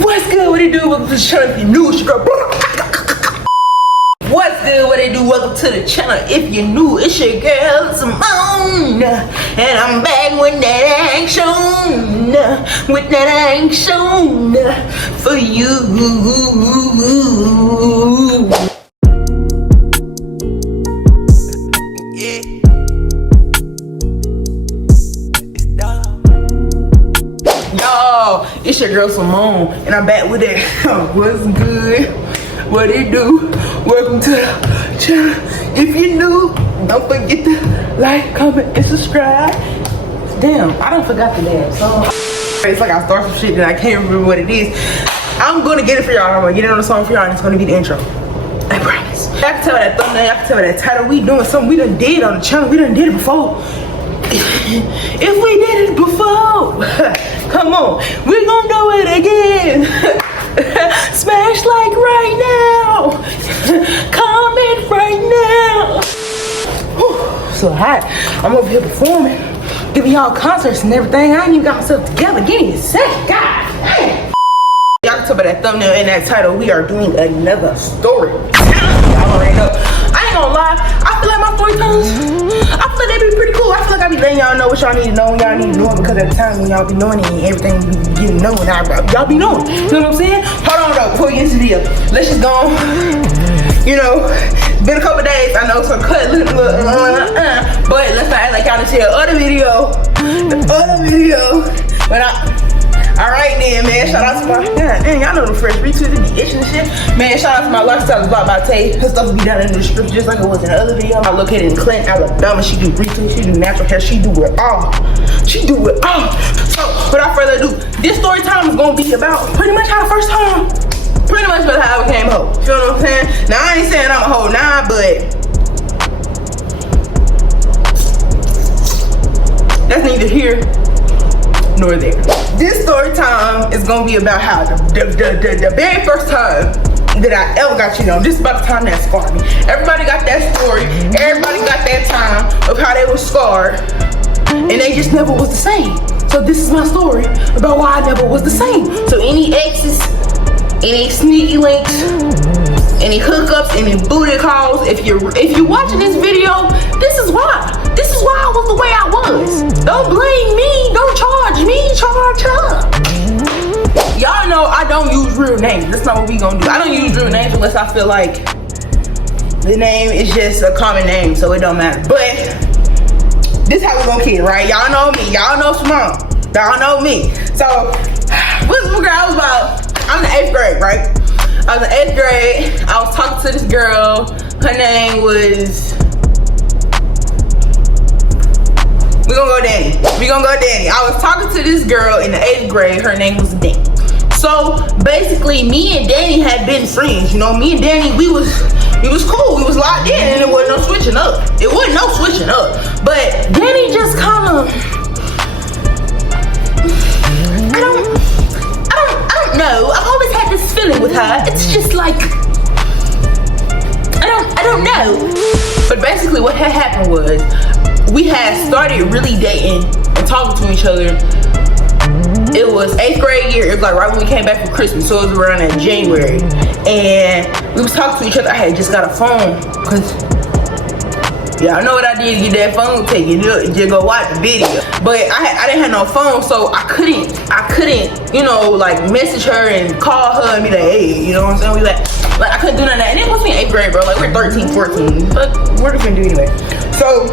What's good? What it do? Welcome to the channel. If you're new, it's your girl. What's good? What it do? Welcome to the channel. If you're new, it's your girl Simone, and I'm back with that action, with that action for you. It's your girl Simone, and I'm back with it. What's good? What it do? Welcome to the channel. If you're new, don't forget to like, comment, and subscribe. Damn, I done forgot the damn song. It's like I start some shit that I can't remember what it is. I'm gonna get it for y'all. I'm gonna get it on the song for y'all, and it's gonna be the intro. I promise. Y'all can tell by that thumbnail, y'all can tell by that title. We doing something we done did on the channel. We done did it before. If we did it before, come on, we're gonna do it again. Smash like right now, comment right now. Whew, so hot. I'm over here performing, giving y'all concerts and everything. I ain't even got myself together. Give me a sec, God dang. Y'all can tell by that thumbnail and that title, we are doing another story. Y'all already know. I ain't gonna lie, I feel like my story times, I feel like they be pretty cool. I feel like I be letting y'all know what y'all need to know when y'all need to know it, because at the time when y'all be knowing it and everything be getting known, y'all be knowing. You know what I'm saying? Hold on though, before we get into the video, let's just go on. You know, it's been a couple days, I know, so cut but let's not act like y'all didn't see the other video. But alright then, man, shout out to my, man, y'all know the fresh retweets be itching and shit. Man, shout out to my lifestyle blog by Tay. Her stuff will be down in the description just like it was in the other video. I'm located in Clinton, Alabama. She do retweets, she do natural hair, she do it all. She do it all. So, without further ado, this story time is gonna be about pretty much how the first time, pretty much about how I became a hoe. You know what I'm saying? Now, I ain't saying I'm a hoe now, but that's neither here nor there. This story time is gonna be about how the very first time that I ever got cheated on. This is about the time that scarred me. Everybody got that story. Everybody got that time of how they were scarred, and they just never was the same. So this is my story about why I never was the same. So any exes, any sneaky links, any hookups, any booty calls, if you're watching this video, this is why. This is why I was the way I was. Don't blame me, don't charge me, charge her. Y'all know I don't use real names. That's not what we gonna do. I don't use real names unless I feel like the name is just a common name, so it don't matter. But this how we gonna keep it, right? Y'all know me, y'all know Simone, y'all know me. So what's my girl? I'm in the 8th grade, right? I was in 8th grade. I was talking to this girl. Her name was, we gonna go Danny. I was talking to this girl in the 8th grade. Her name was Danny. So basically, me and Danny had been friends. You know, me and Danny, we was cool. We was locked in, and it wasn't no switching up. It wasn't no switching up. But Danny just kind of, I don't know. I've always had this feeling with her. It's just like, I don't know. But basically, what had happened was, we had started really dating and talking to each other. It was 8th grade year. It was like right when we came back from Christmas, so it was around in January. And we was talking to each other. I had just got a phone, cause y'all know what I did to get that phone taken. Just go watch the video. But I didn't have no phone, so I couldn't, you know, like message her and call her and be like, hey, you know what I'm saying? We like I couldn't do none of that. And it wasn't 8th grade, bro. Like we're 13, 14. But what are we gonna do anyway? So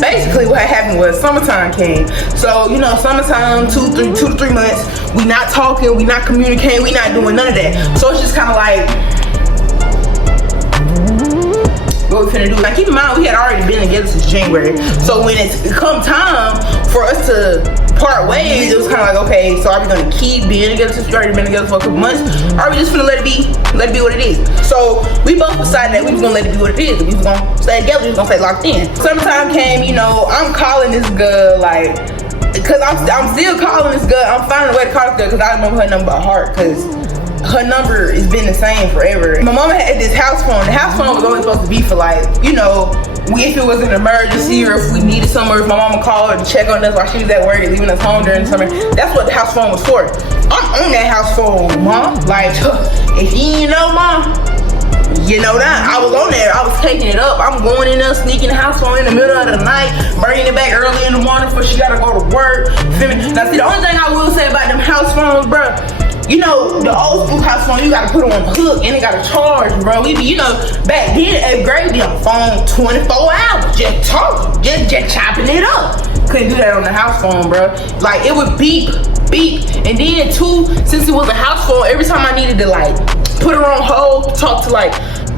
basically what happened was summertime came. So, you know, summertime, 2 to 3 months, we not talking, we not communicating, we not doing none of that. So it's just kind of like, what we finna do? Now keep in mind, we had already been together since January. So when it come time for us to part ways, it was kind of like, okay, so are we gonna keep being together since we already been together for a couple months? Or are we just finna let it be what it is? So we both decided that we was gonna let it be what it is. We was gonna stay together, we was gonna stay locked in. Summertime came, you know, I'm calling this girl, like, cause I'm still calling this girl. I'm finding a way to call this girl, cause I remember her number by heart, cause her number has been the same forever. My mama had this house phone. The house phone was only supposed to be for, like, you know, if it was an emergency or if we needed somewhere, if my mama called to check on us while she was at work and leaving us home during the summer. That's what the house phone was for. I'm on that house phone, mom. Like, if you ain't know, mom, you know that. I was on there. I was taking it up. I'm going in there, sneaking the house phone in the middle of the night, bringing it back early in the morning before she gotta go to work. Feel me? Now, see, the only thing I will say about them house phones, bro, you know, the old school house phone, you gotta put it on the hook and it gotta charge, bro. We be, you know, back then, 8th grade, be on the phone 24 hours, just talking, just chopping it up. Couldn't do that on the house phone, bro. Like, it would beep, and then too, since it was a house phone, every time I needed to like put her on hold, talk to like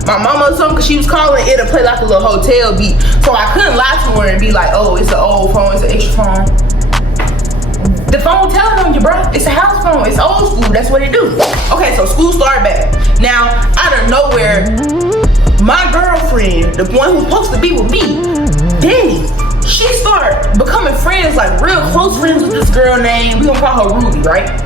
my mama or something, cause she was calling, it'll play like a little hotel beat. So I couldn't lie to her and be like, oh, it's an old phone, it's an extra phone. The phone telling on you, bro, it's a house phone, it's old school, that's what it do. Okay, so school started back. Now, out of nowhere, my girlfriend, the one who's supposed to be with me, Danny, she started becoming friends, like real close friends with this girl named, we gonna call her Ruby, right?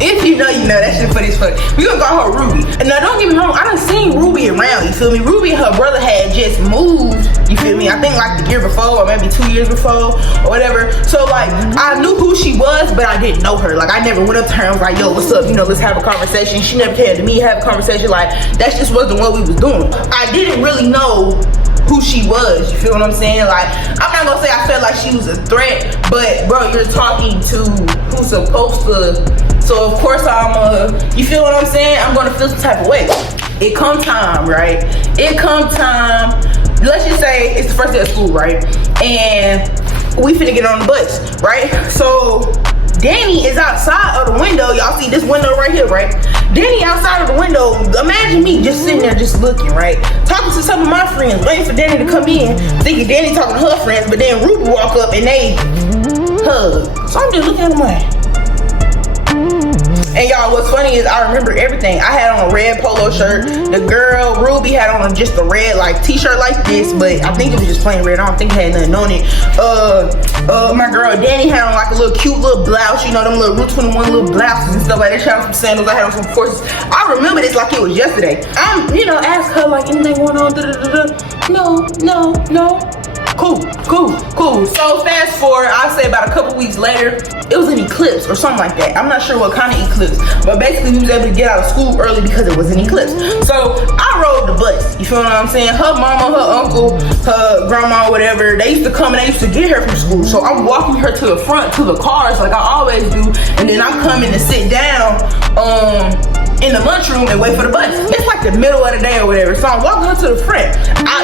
If you know, you know. That shit funny as fuck. We gonna call her Ruby. And now, don't get me wrong, I done seen Ruby around, you feel me? Ruby and her brother had just moved, you feel me? I think like the year before, or maybe 2 years before, or whatever. So like, I knew who she was, but I didn't know her. Like, I never went up to her and was like, yo, what's up? You know, let's have a conversation. She never came to me, have a conversation. Like, that just wasn't what we was doing. I didn't really know who she was, you feel what I'm saying? Like, I'm not gonna say I felt like she was a threat, but bro, you're talking to who's supposed to, so of course you feel what I'm saying? I'm gonna feel some type of way. It come time, right? It come time, let's just say it's the first day of school, right? And we finna get on the bus, right? So Danny is outside of the window. Y'all see this window right here, right? Danny outside of the window. Imagine me just sitting there just looking, right? Talking to some of my friends, waiting for Danny to come in, thinking Danny talking to her friends, but then Ruby walk up and they hug. So I'm just looking at them like. And y'all, what's funny is I remember everything. I had on a red polo shirt. The girl, Ruby, had on just a red like t-shirt like this, but I think it was just plain red. I don't think it had nothing on it. My girl Danny had on like a little cute little blouse, you know, them little Route 21 little blouses and stuff like that. She had on some sandals, I had on some forces. I remember this like it was yesterday. You know, ask her like anything going on, no. Cool. So fast forward, I'll say about a couple weeks later, it was an eclipse or something like that. I'm not sure what kind of eclipse, but basically we was able to get out of school early because it was an eclipse. So I rode the bus, you feel what I'm saying? Her mama, her uncle, her grandma, whatever, they used to come and they used to get her from school. So I'm walking her to the front, to the cars like I always do, and then I'm coming to sit down in the lunchroom and wait for the bus. It's like the middle of the day or whatever, so I'm walking her to the front.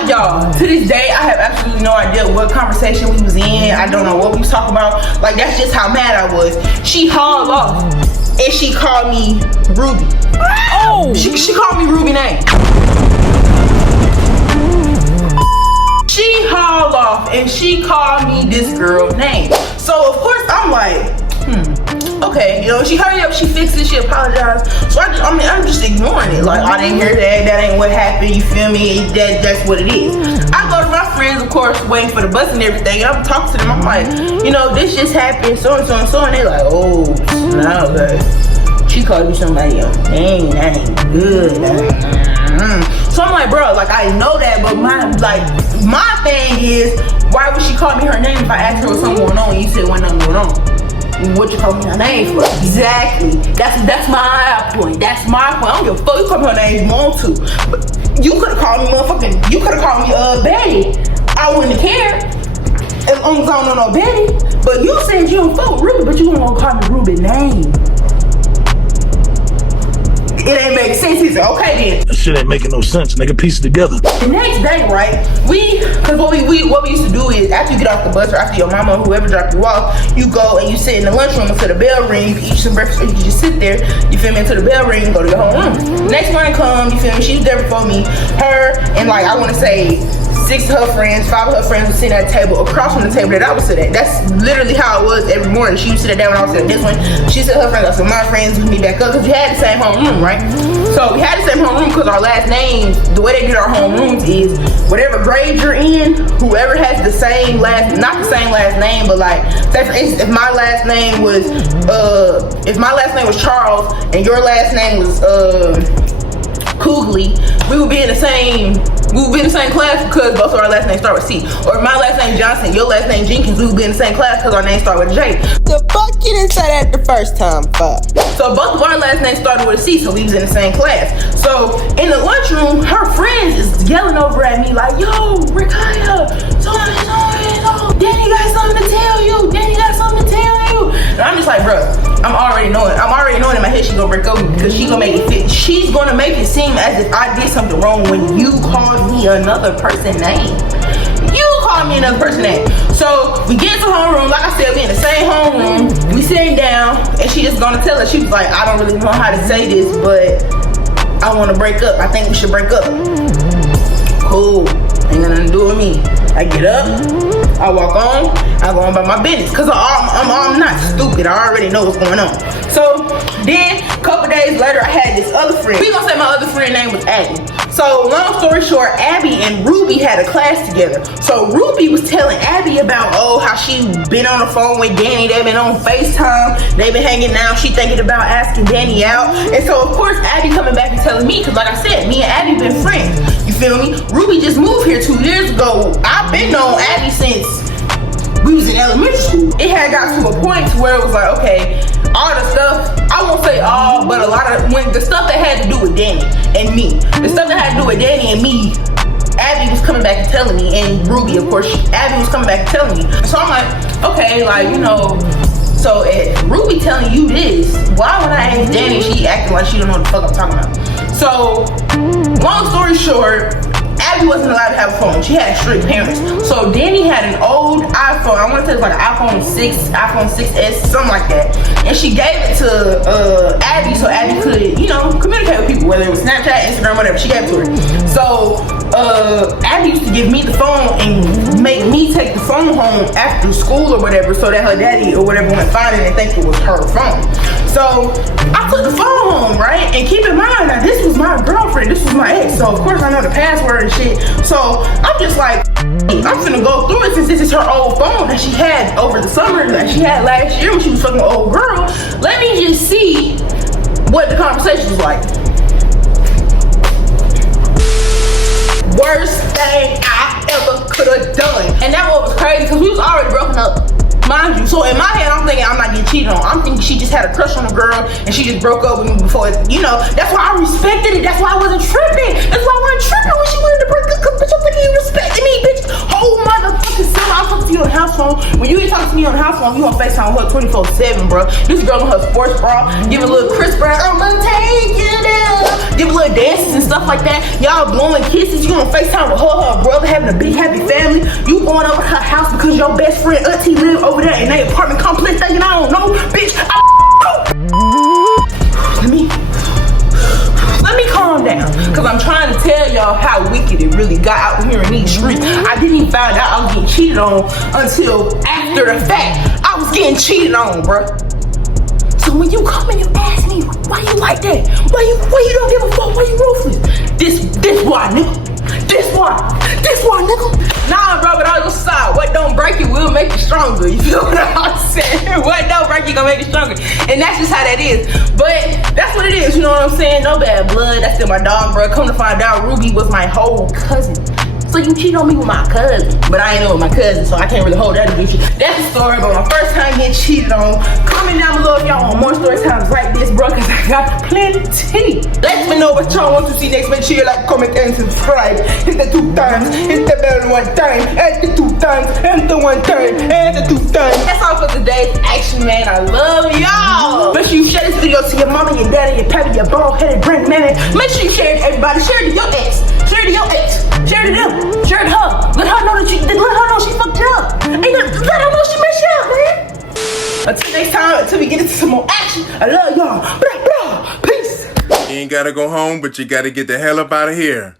Y'all, to this day, I have absolutely no idea what conversation we was in. I don't know what we was talking about. Like, that's just how mad I was. She hauled off and she called me Ruby. Oh! She called me Ruby name. She hauled off and she called me this girl name. So of course I'm like, okay, you know, she hurried up, she fixed it, she apologized. So I'm just ignoring it. Like, I didn't hear that ain't what happened, you feel me? That's what it is. I go to my friends, of course, waiting for the bus and everything, and I'm talking to them, I'm like, you know, this just happened, so and so and so, and they like, oh, now okay. She called you somebody else. That ain't good. So I'm like, bro, like, I know that, but my thing is, why would she call me her name if I asked her what something going on and you said wasn't nothing going on? What you call me her name for? Exactly. That's my point. That's my point. I don't give a fuck. You call me her name if you want to. But you could have called me motherfucking, you could have called me Betty. I wouldn't have cared. As long as I don't know no Betty. But you said you don't fuck with Ruby, but you don't call me Ruby name. It ain't making sense. He said, okay then. That shit ain't making no sense, nigga. Piece it together. The next day, right? Cause what we used to do is after you get off the bus or after your mama or whoever dropped you off, you go and you sit in the lunchroom until the bell ring. You can eat some breakfast or you can just sit there, you feel me, until the bell ring and go to your homeroom. Next one come, you feel me, she was there before me. Her and like, I wanna say 6 of her friends, 5 of her friends would sit at a table across from the table that I would sit at. That's literally how it was every morning. She would sit down when I was at this one. She said her friends, I said my friends would meet back up because we had the same homeroom, right? So we had the same homeroom because our last names, the way they did our homerooms is whatever grade you're in, whoever has the same last, not the same last name, but like, say for instance, if my last name was Charles and your last name was Coogly, we would be in the same class because both of our last names start with C. Or if my last name Johnson, your last name Jenkins, we would be in the same class because our names start with J. The fuck you didn't say that the first time, fuck. So both of our last names started with a C, so we was in the same class. So in the lunchroom, her friends is yelling over at me like, yo, Rikaya, Danny got something to tell you. Danny got something to tell you. And I'm just like, bro, I'm already knowing in my head she gonna break over because she's gonna make it fit. She's gonna make it seem as if I did something wrong when you called me another person's name. You called me another person's name. So we get to homeroom, like I said, we in the same homeroom. We sitting down, and she just gonna tell us. She was like, I don't really know how to say this, but I want to break up. I think we should break up. Cool. Ain't got nothing to do with me. I get up, I walk on, I go on about my business. Cause I'm not stupid. I already know what's going on. So then a couple days later, I had this other friend. We gonna say my other friend name was Abby. So long story short, Abby and Ruby had a class together. So Ruby was telling Abby about how she been on the phone with Danny. They been on FaceTime. They been hanging out. She thinking about asking Danny out. And so of course Abby coming back and telling me, cause like I said, me and Abby been friends. You feel me? Ruby just moved here 2 years ago. I've been on Abby since we was in elementary school. It had got to a point where it was like, okay, all the stuff, I won't say all, but a lot of, when the stuff that had to do with Danny and me, the stuff that had to do with Danny and me, Abby was coming back and telling me, and Ruby, of course, Abby was coming back and telling me. So I'm like, okay, like, you know, so if Ruby telling you this, why would I ask Danny? She acting like she don't know what the fuck I'm talking about. So, long story short, Abby wasn't allowed to have a phone. She had strict parents. So Danny had an old iPhone. I want to say it was like an iPhone 6, iPhone 6S, something like that. And she gave it to Abby so Abby could, you know, communicate with people, whether it was Snapchat, Instagram, whatever. She gave it to her. So Abby used to give me the phone and make me take the phone home after school or whatever, so that her daddy or whatever wouldn't find it and think it was her phone. So I took the phone home, right? And keep in mind that this was my girlfriend, this was my ex, so of course I know the password and shit. So I'm just like, I'm finna go through it since this is her old phone that she had over the summer that she had last year when she was fucking an old girl. Let me just see what the conversation was like. Worst thing I ever could have done. And that what was crazy because we was already broken up. Mind you, so in my head, I'm thinking I'm not getting cheated on. I'm thinking she just had a crush on a girl and she just broke up with me before, you know. That's why I respected it. That's why I wasn't tripping. That's why I wasn't tripping when she wanted to break up. Cause bitch, I'm thinking you respected me, bitch. Whole motherfucking summer, I'm talking to you on the house phone. When you ain't talking to me on the house phone, you on FaceTime with her 24/7, bro. This girl in her sports bra, give a little Chris Brown, I'm gonna take you down. Give a little dances and stuff like that. Y'all blowing kisses. You on FaceTime with her brother, having a big happy family. You going over her house because your best friend auntie live over there in that apartment complex thinking I don't know, bitch. Let me calm down, cause I'm trying to tell y'all how wicked it really got out here in these streets. I didn't even find out I was getting cheated on until after the fact. I was getting cheated on, bruh. So when you come and you ask me, why you like that? Why you don't give a fuck? Why you ruthless? This why, nigga. This why, nigga. Nah, bro, but I was aside. What don't break you will make you stronger. You feel what I'm saying? What don't break you gonna make you stronger. And that's just how that is. But that's what it is, you know what I'm saying? No bad blood. That's still my dog, bro. Come to find out, Ruby was my whole cousin. So you cheat on me with my cousin. But I ain't know with my cousin, so I can't really hold that against you. That's the story about my first time getting cheated on. Comment down below if y'all want more story times like this, bro, because I got plenty. Let me know what y'all want to see next. Make sure you like, comment, and subscribe. Hit the 2 times, hit the bell 1 time, and the 2 times, and the 1 time, and the 2 times. That's all for today's action, man. I love y'all. Make sure you share this video to your mama, your daddy, your pappy, your bald-headed grandmammy. Make sure you share it to everybody. Share it to your ex. Share it to your ex. Share it to them. Share it to her. Let her know that let her know she fucked you up. Let her know she messed you up, man. Until next time, until we get into some more action. I love y'all. Blah, blah. Peace. You ain't gotta go home, but you gotta get the hell up out of here.